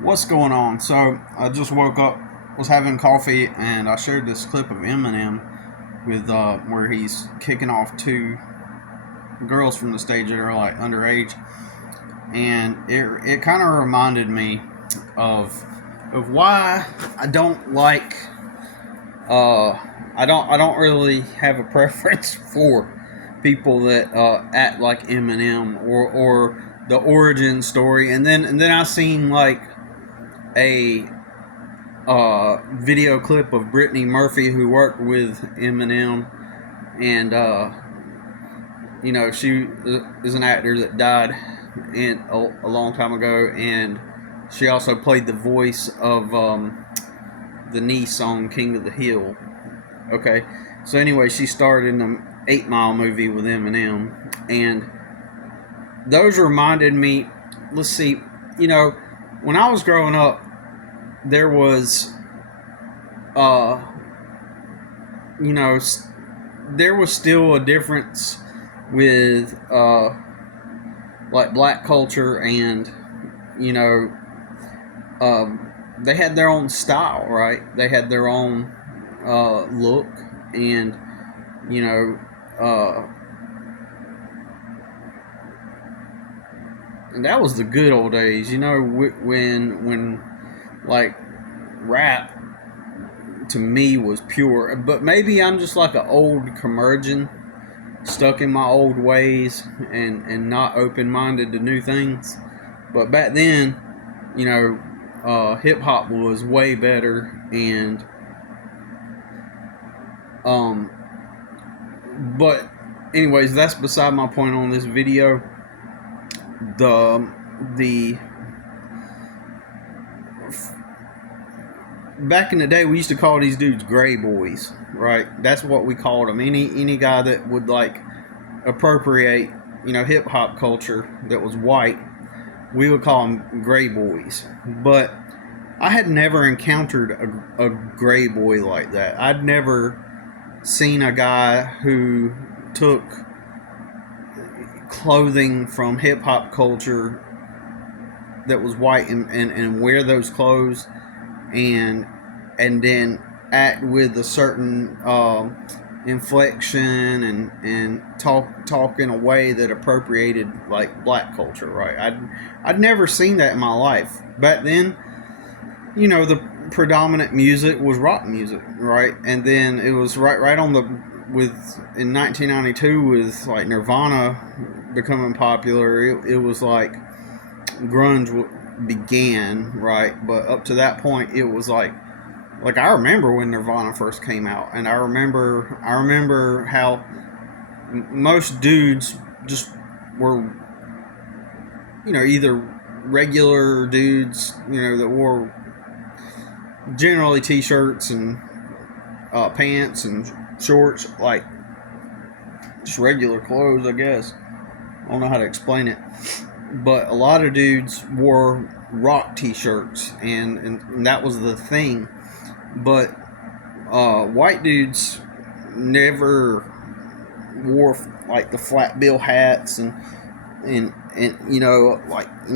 What's going on? So I just woke up, was having coffee, and I shared this clip of Eminem with where he's kicking off two girls from the stage that are like underage, and it kind of reminded me of of why I don't like I don't really have a preference for people that act like Eminem or the origin story, and then I seen like a video clip of Brittany Murphy who worked with Eminem, and she is an actor that died a long time ago, and she also played the voice of the niece song "King of the Hill." Okay, so anyway, she starred in the 8 Mile movie with Eminem, and those reminded me. Let's see, when I was growing up, there was uh you know, there was still a difference with like black culture, and you know, they had their own style, right? They had their own look, and you know, uh, and that was the good old days. When like rap to me was pure. But maybe I'm just like an old curmudgeon stuck in my old ways and not open minded to new things. But back then, hip hop was way better, and um, but anyways, that's beside my point on this video. The back in the day, we used to call these dudes gray boys, right? That's what we called them. Any guy that would like appropriate, hip hop culture that was white, we would call them gray boys. But I had never encountered a gray boy like that. I'd never seen a guy who took clothing from hip hop culture that was white and wear those clothes and then act with a certain inflection and talk in a way that appropriated like black culture, right? I'd never seen that in my life. Back then, the predominant music was rock music, right? And then it was right on the with in 1992 with like Nirvana becoming popular. It was like grunge began, right? But up to that point, it was like I remember when Nirvana first came out, and I remember how most dudes just were, either regular dudes, that wore generally t-shirts and pants and shorts, like just regular clothes, I guess. I don't know how to explain it, but a lot of dudes wore rock t-shirts, and that was the thing. But white dudes never wore like the flat bill hats and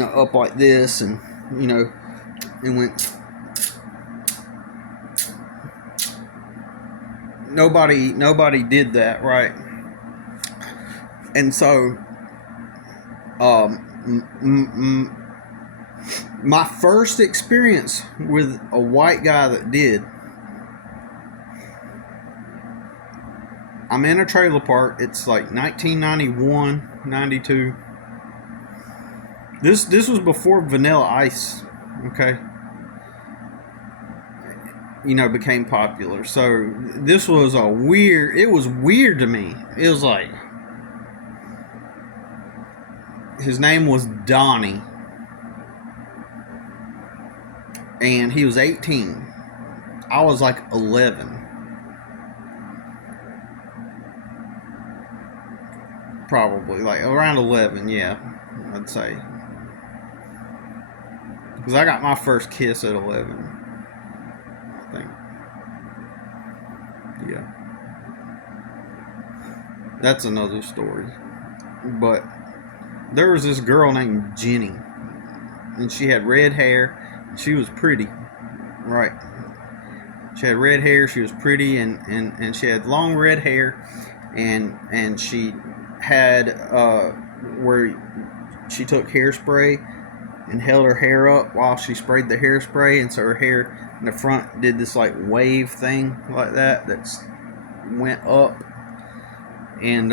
up like this, and and went. Nobody did that, right? And so my first experience with a white guy that did, I'm in a trailer park. It's like 1991, 92. This was before Vanilla Ice, okay? Became popular. So this was it was weird to me. It was like, his name was Donnie, and he was 18. I was like 11. Probably like around 11, yeah, I'd say, because I got my first kiss at 11, I think. Yeah, that's another story. But there was this girl named Jenny, and she had red hair, She was pretty, right? She had red hair. She was pretty, and she had long red hair, and she had where she took hairspray and held her hair up while she sprayed the hairspray, and so her hair in the front did this like wave thing like that's went up, and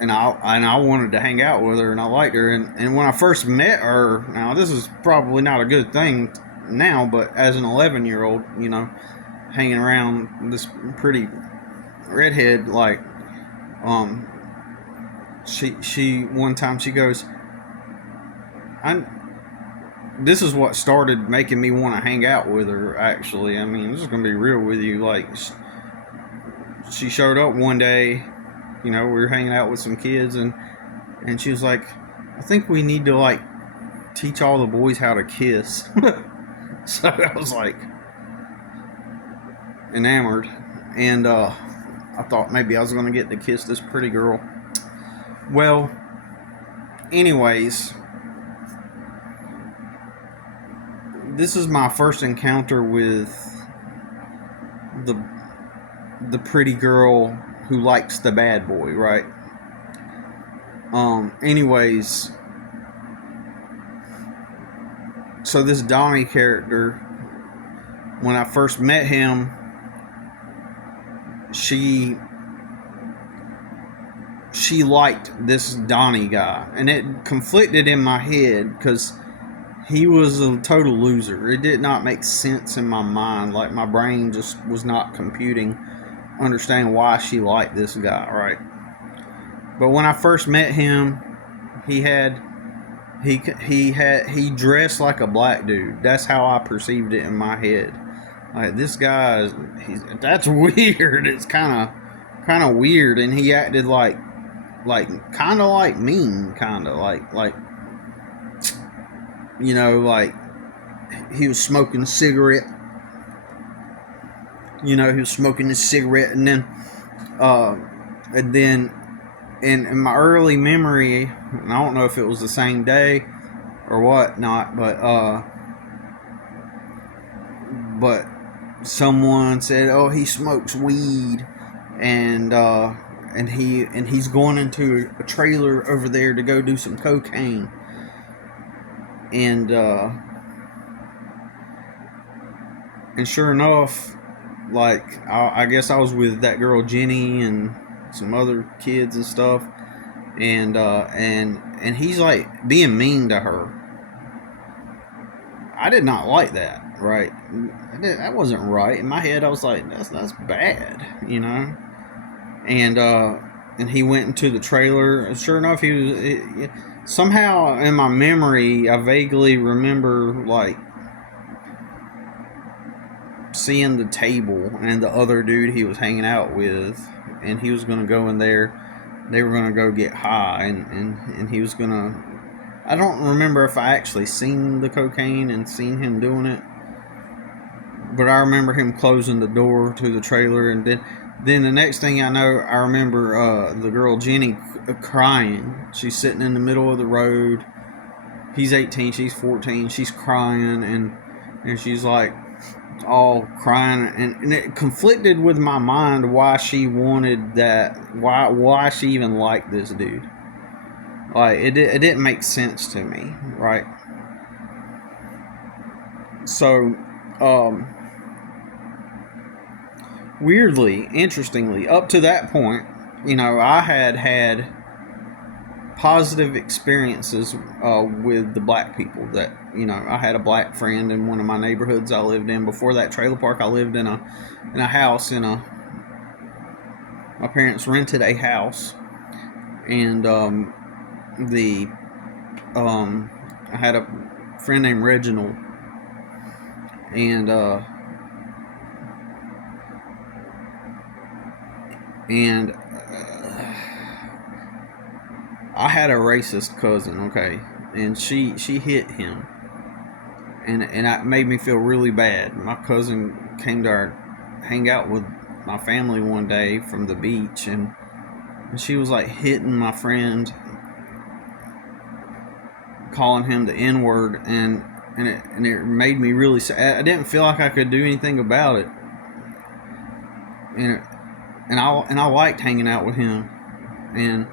and I wanted to hang out with her, and I liked her, and when I first met her, now this is probably not a good thing now, but as an 11-year-old, hanging around this pretty redhead, like, um, she one time she goes, I this is what started making me want to hang out with her. Actually, I mean, this is gonna be real with you. Like, she showed up one day. We were hanging out with some kids, and she was like, I think we need to like teach all the boys how to kiss. So I was like enamored, and I thought maybe I was gonna get to kiss this pretty girl. Well, anyways, this is my first encounter with the pretty girl who likes the bad boy, right? Anyways, so this Donnie character, when I first met him, she liked this Donnie guy, and it conflicted in my head because he was a total loser. It did not make sense in my mind. Like, my brain just was not computing, understanding why she liked this guy, right? But when I first met him, he dressed like a black dude. That's how I perceived it in my head. Like, this guy that's weird. It's kind of weird, and he acted like kind of like mean, kind of like like he was smoking a cigarette. He was smoking a cigarette, and then in my early memory, and I don't know if it was the same day or what not, but someone said, "Oh, he smokes weed," and he's going into a trailer over there to go do some cocaine, and sure enough, like, I guess I was with that girl Jenny and some other kids and stuff, and he's like being mean to her. I did not like that, right? That wasn't right. In my head, I was like, that's bad, and he went into the trailer, and sure enough, somehow in my memory, I vaguely remember like seeing the table and the other dude he was hanging out with, and he was gonna go in there. They were gonna go get high, and he was gonna. I don't remember if I actually seen the cocaine and seen him doing it, but I remember him closing the door to the trailer, and then the next thing I know, I remember the girl Jenny crying. She's sitting in the middle of the road. He's 18, she's 14. She's crying, and she's like all crying, and it conflicted with my mind why she wanted that, why she even liked this dude. Like, it didn't make sense to me, right? So, weirdly, interestingly, up to that point, I had positive experiences with the black people. That, I had a black friend in one of my neighborhoods I lived in. Before that trailer park, I lived in a house my parents rented a house, and I had a friend named Reginald, and I had a racist cousin, okay, and she hit him, and it made me feel really bad. My cousin came to hang out with my family one day from the beach, and she was like hitting my friend, calling him the N word, and it made me really sad. I didn't feel like I could do anything about it, and I liked hanging out with him and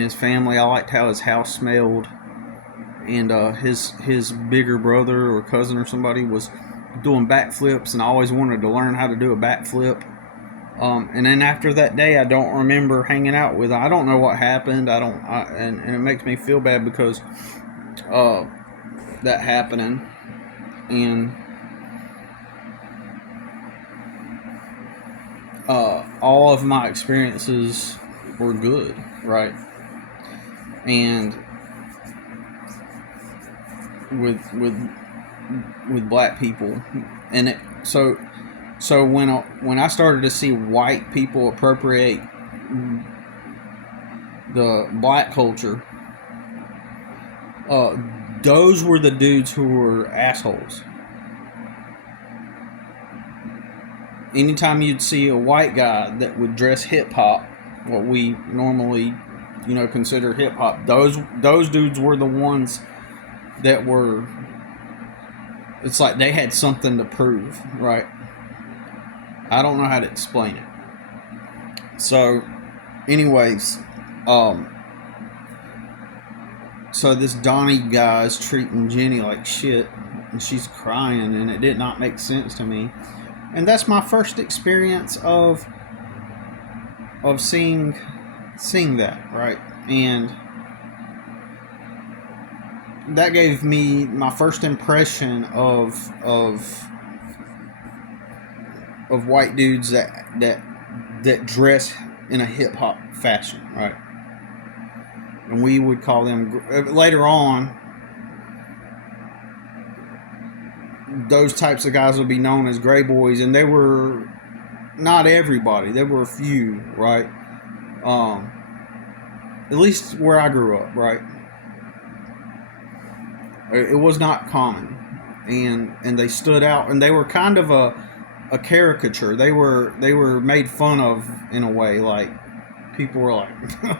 his family. I liked how his house smelled, and his bigger brother or cousin or somebody was doing backflips, and I always wanted to learn how to do a backflip. And then after that day, I don't remember hanging out with him. I don't know what happened. And it makes me feel bad because that happening, and all of my experiences were good, right? And with black people, and so when I started to see white people appropriate the black culture, those were the dudes who were assholes. Anytime you'd see a white guy that would dress hip hop, what we normally, consider hip hop, those dudes were the ones that were. It's like they had something to prove, right? I don't know how to explain it. So, anyways, so this Donnie guy's treating Jenny like shit, and she's crying, and it did not make sense to me. And that's my first experience of seeing that, right? And that gave me my first impression of white dudes that dress in a hip hop fashion, right? And we would call them later on. Those types of guys would be known as gray boys, and they were not everybody. There were a few, right? At least where I grew up, right? It was not common, and they stood out, and they were kind of a caricature. They were made fun of in a way. Like people were like,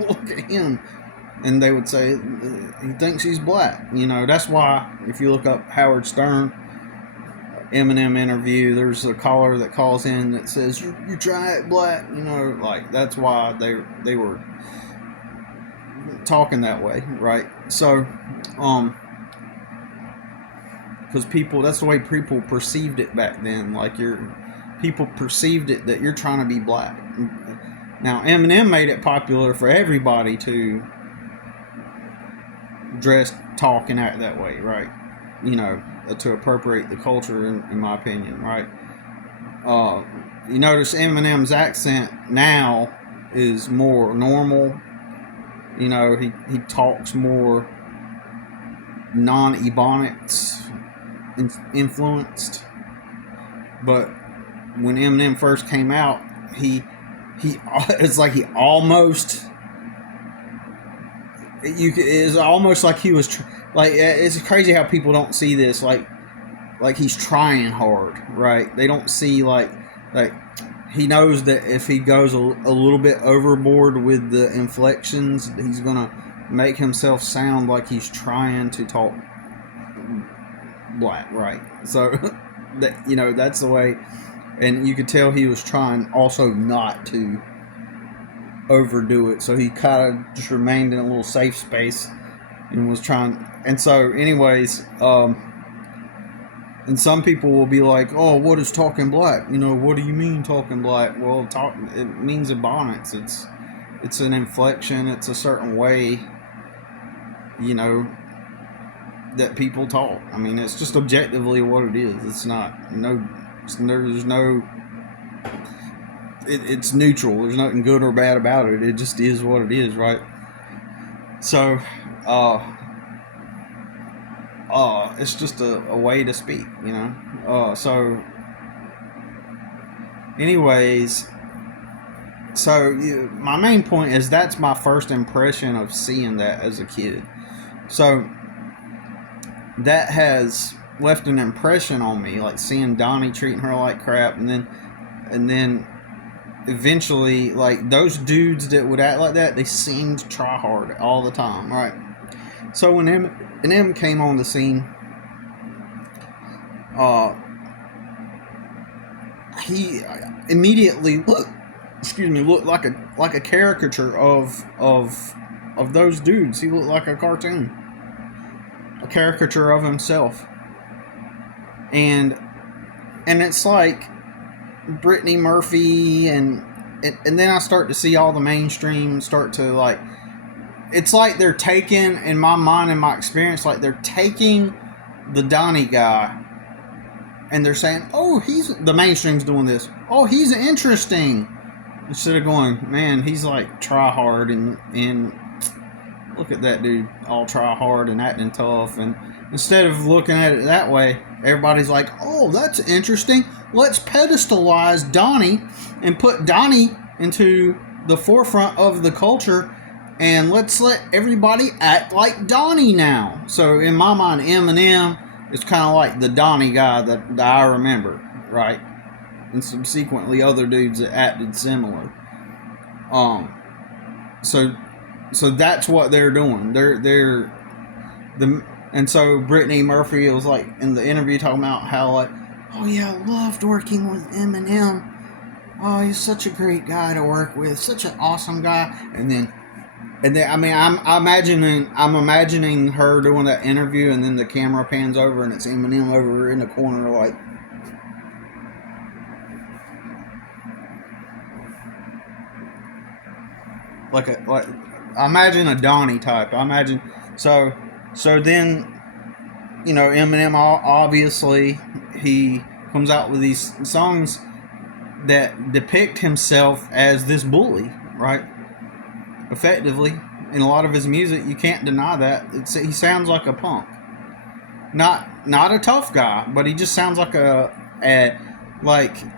"Look at him," and they would say, "He thinks he's black." That's why if you look up Howard Stern Eminem interview, there's a caller that calls in that says, "You try it black," like that's why they were talking that way, right? So, because that's the way people perceived it back then. Like people perceived it that you're trying to be black. Now Eminem made it popular for everybody to dress, talk, and act that way, right? To appropriate the culture, in my opinion, right? You notice Eminem's accent now is more normal. He talks more non-Ebonics influenced. But when Eminem first came out, he it's like he almost. It's almost like he was like, it's crazy how people don't see this like he's trying hard, right? They don't see like he knows that if he goes a little bit overboard with the inflections, he's gonna make himself sound like he's trying to talk black, right? So that's the way, and you could tell he was trying also not to overdo it, so he kind of just remained in a little safe space and was trying. And so anyways, and some people will be like, "Oh, what is talking black? What do you mean talking black?" Well, it means ebonics. It's an inflection. It's a certain way, that people talk. I mean, it's just objectively what it is. It's not there's no. It's neutral. There's nothing good or bad about it. It just is what it is, right? So, it's just a way to speak, So, anyways, my main point is that's my first impression of seeing that as a kid. So, that has left an impression on me, like seeing Donnie treating her like crap, and then eventually, like those dudes that would act like that, they seemed to try hard all the time, right? So when Eminem came on the scene, uh, he immediately looked like a caricature of those dudes. He looked like a cartoon, a caricature of himself, and it's like Brittany Murphy and then I start to see all the mainstream start to like. It's like they're taking, in my mind and my experience, like they're taking the Donnie guy and they're saying, oh, the mainstream's doing this. Oh, he's interesting. Instead of going, man, he's like try hard and look at that dude all try hard and acting tough. And instead of looking at it that way, everybody's like, oh, that's interesting. Let's pedestalize Donnie and put Donnie into the forefront of the culture, and let's let everybody act like Donnie now. So in my mind, Eminem is kind of like the Donnie guy that I remember, right? And subsequently other dudes that acted similar. So that's what they're doing. And so Brittany Murphy was like in the interview talking about how like, oh yeah, I loved working with Eminem. Oh, he's such a great guy to work with, such an awesome guy. And then I mean, I'm imagining her doing that interview, and then the camera pans over and it's Eminem over in the corner like. Like I imagine a Donnie type. I imagine so then, you know, Eminem obviously he comes out with these songs that depict himself as this bully, right? Effectively, in a lot of his music, you can't deny that. He sounds like a punk, not a tough guy, but he just sounds like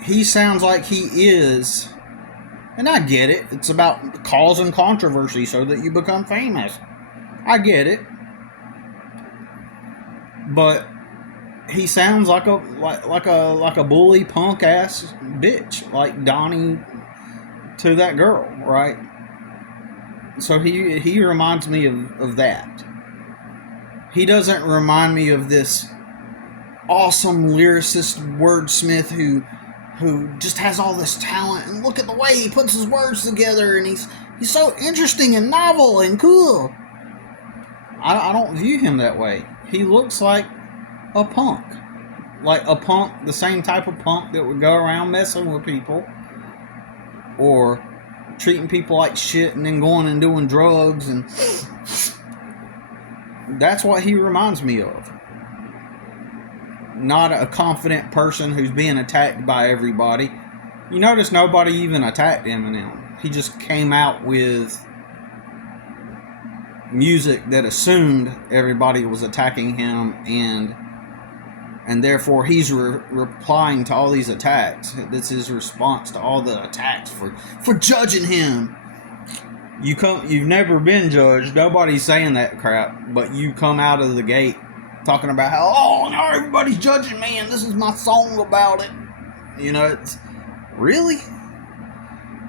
he sounds like he is. And I get it. It's about causing controversy so that you become famous. I get it. But he sounds like a bully punk ass bitch, like Donnie to that girl, right? So he reminds me of that. He doesn't remind me of this awesome lyricist wordsmith who just has all this talent, and look at the way he puts his words together, and he's so interesting and novel and cool. I don't view him that way. He looks like a punk. Like a punk, the same type of punk that would go around messing with people or treating people like shit and then going and doing drugs, and that's what he reminds me of. Not a confident person who's being attacked by everybody. You notice nobody even attacked Eminem. He just came out with music that assumed everybody was attacking him, and therefore he's replying to all these attacks. That's his response to all the attacks for judging him. You've never been judged. Nobody's saying that crap, but you come out of the gate talking about how, oh, now everybody's judging me and this is my song about it. You know, it's really.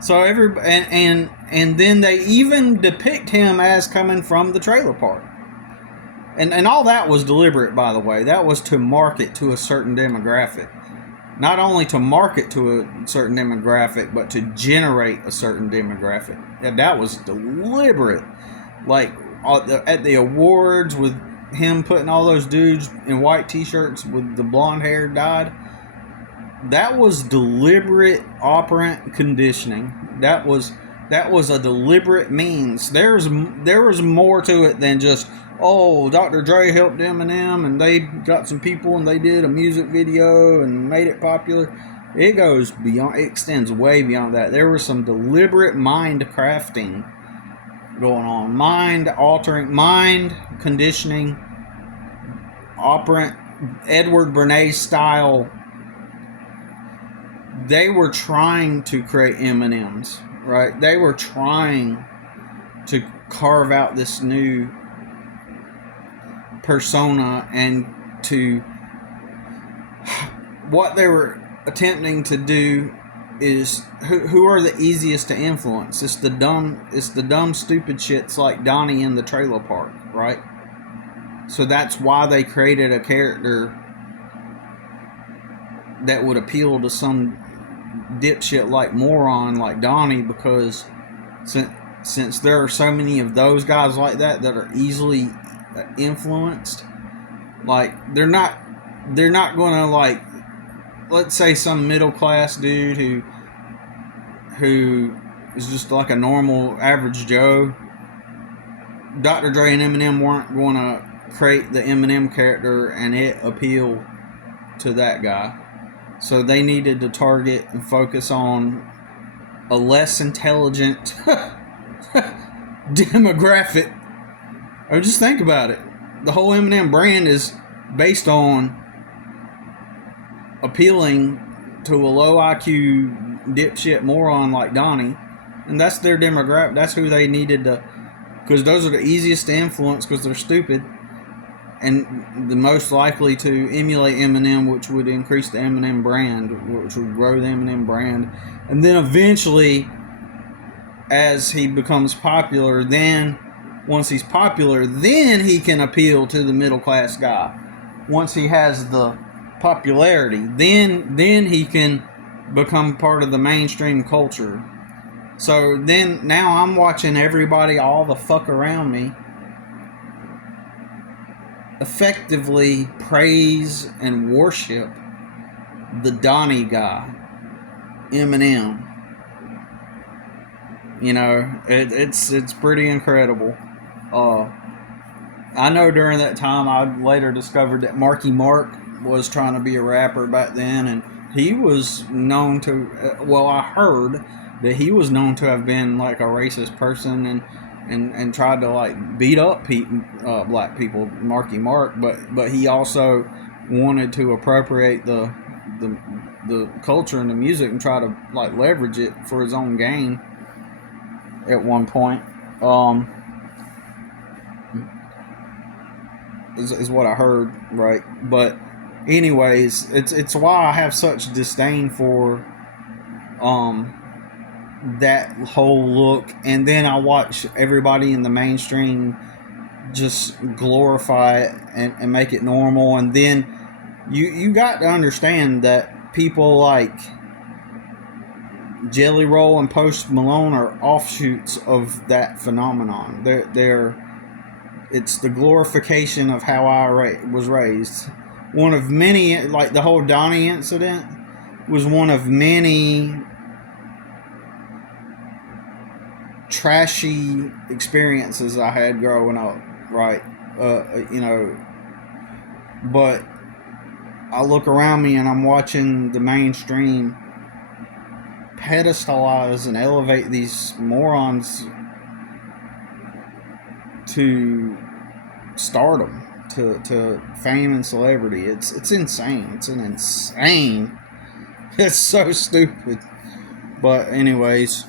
So and then they even depict him as coming from the trailer park. And all that was deliberate, by the way. That was to market to a certain demographic. Not only to market to a certain demographic, but to generate a certain demographic. And that was deliberate. Like at the awards with him putting all those dudes in white t-shirts with the blonde hair dyed, that was deliberate operant conditioning. That was a deliberate means. There was more to it than just, oh, Dr. Dre helped Eminem and they got some people and they did a music video and made it popular. It goes beyond, it extends way beyond that. There was some deliberate mind crafting going on, mind altering, mind conditioning, operant, Edward Bernays style. They were trying to create M&Ms, right? They were trying to carve out this new persona, and to what they were attempting to do is who are the easiest to influence? It's the dumb stupid shits like Donnie in the trailer park, right? So that's why they created a character that would appeal to some dipshit like moron like Donnie, because since there are so many of those guys like that are easily influenced, like they're not gonna, like, let's say some middle class dude who is just like a normal average Joe. Dr. Dre and Eminem weren't going to create the Eminem character and it appeal to that guy. So they needed to target and focus on a less intelligent demographic. Or just think about it. The whole Eminem brand is based on appealing to a low IQ dipshit moron like Donnie. And that's their demographic. That's who they needed to, because those are the easiest to influence because they're stupid, and the most likely to emulate Eminem, which would increase the Eminem brand, which would grow the Eminem brand. And then eventually, as he becomes popular, then once he's popular, then he can appeal to the middle class guy. Once he has the popularity, then he can become part of the mainstream culture. So then now I'm watching everybody all the fuck around me effectively praise and worship the Donnie guy, Eminem. You know, it's pretty incredible. I know during that time I later discovered that Marky Mark was trying to be a rapper back then, and he was known to, well, I heard that he was known to have been like a racist person and tried to like beat up black people, Marky Mark, but he also wanted to appropriate the culture and the music and try to like leverage it for his own gain at one point. Is what I heard, right? But anyways, it's why I have such disdain for that whole look, and then I watch everybody in the mainstream just glorify it and make it normal, and then you got to understand that people like Jelly Roll and Post Malone are offshoots of that phenomenon. It's the glorification of how I was raised. One of many, like the whole Donnie incident was one of many trashy experiences I had growing up, right? You know, but I look around me and I'm watching the mainstream pedestalize and elevate these morons to stardom, to fame and celebrity. It's insane. It's an insane. It's so stupid. But anyways,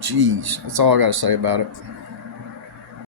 jeez, that's all I gotta say about it.